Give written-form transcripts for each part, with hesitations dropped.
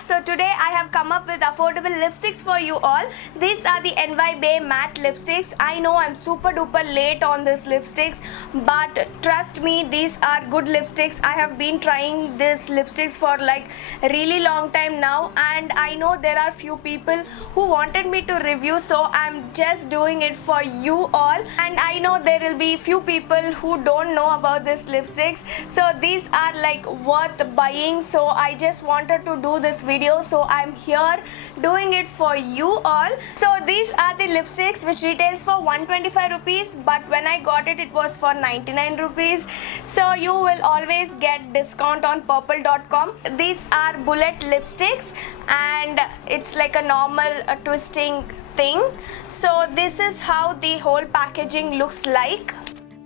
back. So today I have come up with affordable lipsticks for you all. These are the NY Bay matte lipsticks. I know I'm super duper late on these lipsticks, but trust me, these are good lipsticks. I have been trying these lipsticks for like a really long time now, and I know there are few people who wanted me to review, so I'm just doing it for you all. And I know there will be few people who don't know about these lipsticks, so these are like worth buying. So I just wanted to do this video, so I'm here doing it for you all. So these are the lipsticks which retails for 125 rupees, but when I got it, it was for 99 rupees. So you will always get discount on purple.com. These are bullet lipsticks, and it's like a normal twisting thing. So this is how the whole packaging looks like.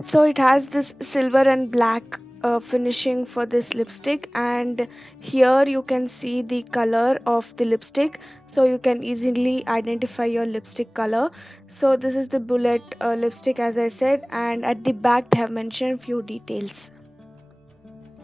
So it has this silver and black finishing for this lipstick, and here you can see the color of the lipstick, so you can easily identify your lipstick color. So this is the bullet lipstick, as I said, and at the back they have mentioned few details.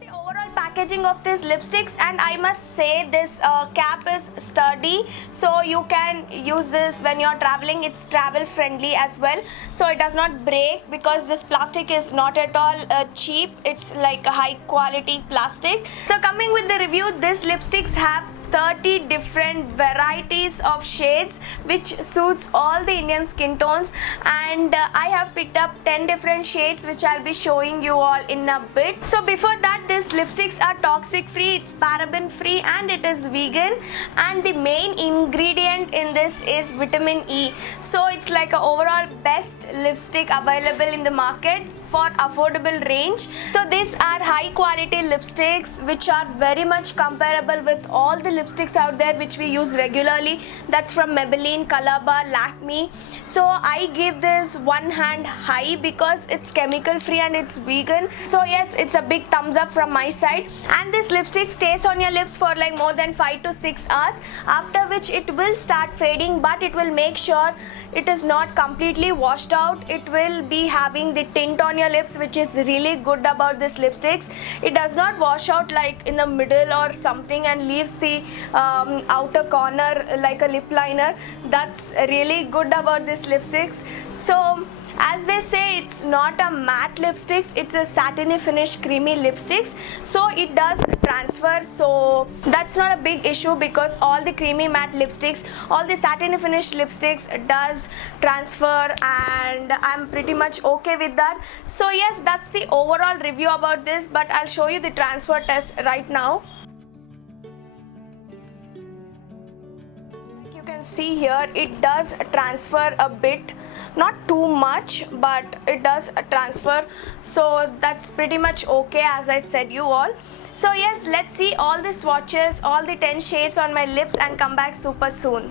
The overall packaging of these lipsticks, and I must say this cap is sturdy, so you can use this when you're traveling. It's travel friendly as well, so it does not break, because this plastic is not at all cheap. It's like a high quality plastic. So coming with the review, these lipsticks have 30 different varieties of shades which suits all the Indian skin tones, and I have picked up 10 different shades which I'll be showing you all in a bit. So before that, these lipsticks are toxic free, it's paraben free, and it is vegan, and the main ingredient in this is vitamin E. So it's like a overall best lipstick available in the market for affordable range. So these are high quality lipsticks which are very much comparable with all the lipsticks out there which we use regularly. That's from Maybelline, Colorbar, Lakme. So I give this one hand high because it's chemical free and it's vegan. So yes, it's a big thumbs up from my side. And this lipstick stays on your lips for like more than 5 to 6 hours, after which it will start fading, but it will make sure it is not completely washed out. It will be having the tint on your lips, which is really good about this lipsticks. It does not wash out like in the middle or something and leaves the outer corner like a lip liner. That's really good about this lipsticks. So as they say, it's not a matte lipsticks, it's a satiny finish creamy lipsticks, so it does transfer. So that's not a big issue, because all the creamy matte lipsticks, all the satiny finish lipsticks does transfer, and I'm pretty much okay with that. So yes, that's the overall review about this, but I'll show you the transfer test right now. You can see here it does transfer a bit, not too much, but it does transfer. So that's pretty much okay, as I said you all. So yes, let's see all the swatches, all the 10 shades on my lips, and come back super soon.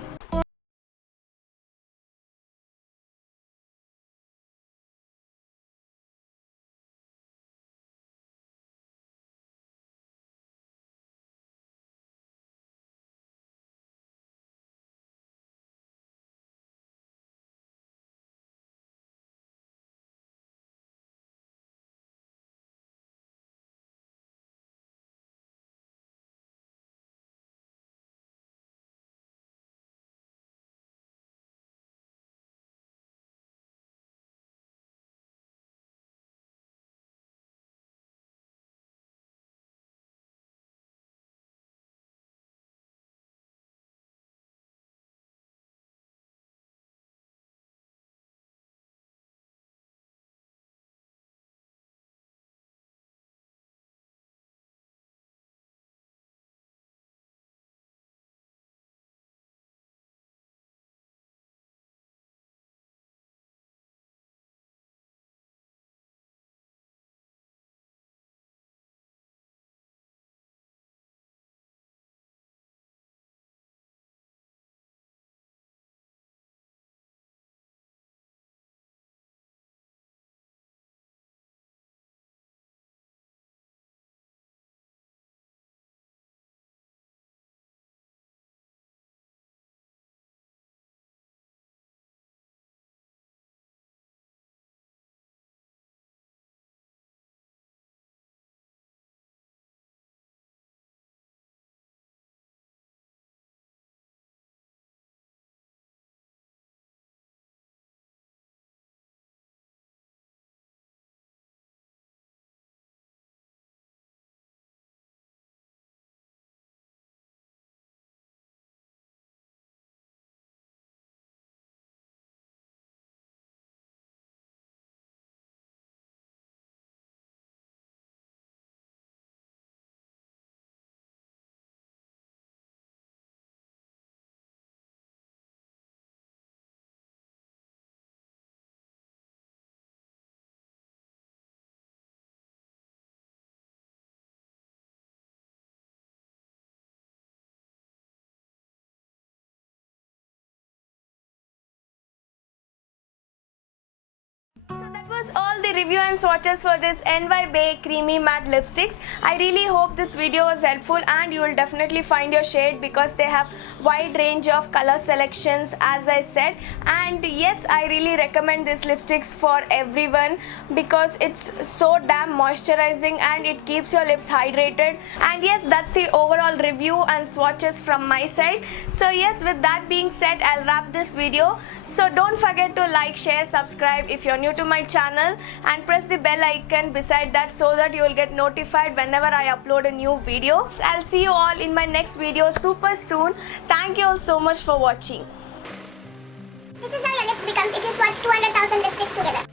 was all the review and swatches for this NY Bay Creamy Matte Lipsticks. I really hope this video was helpful and you will definitely find your shade because they have wide range of color selections as I said. And yes, I really recommend these lipsticks for everyone because it's so damn moisturizing and it keeps your lips hydrated. And yes, that's the overall review and swatches from my side. So yes, with that being said, I'll wrap this video. So don't forget to like, share, subscribe if you're new to my channel and press the bell icon beside that so that you will get notified whenever I upload a new video. I'll see you all in my next video super soon. Thank you all so much for watching. This is how your lips becomes if you swatch 200,000 lipsticks together.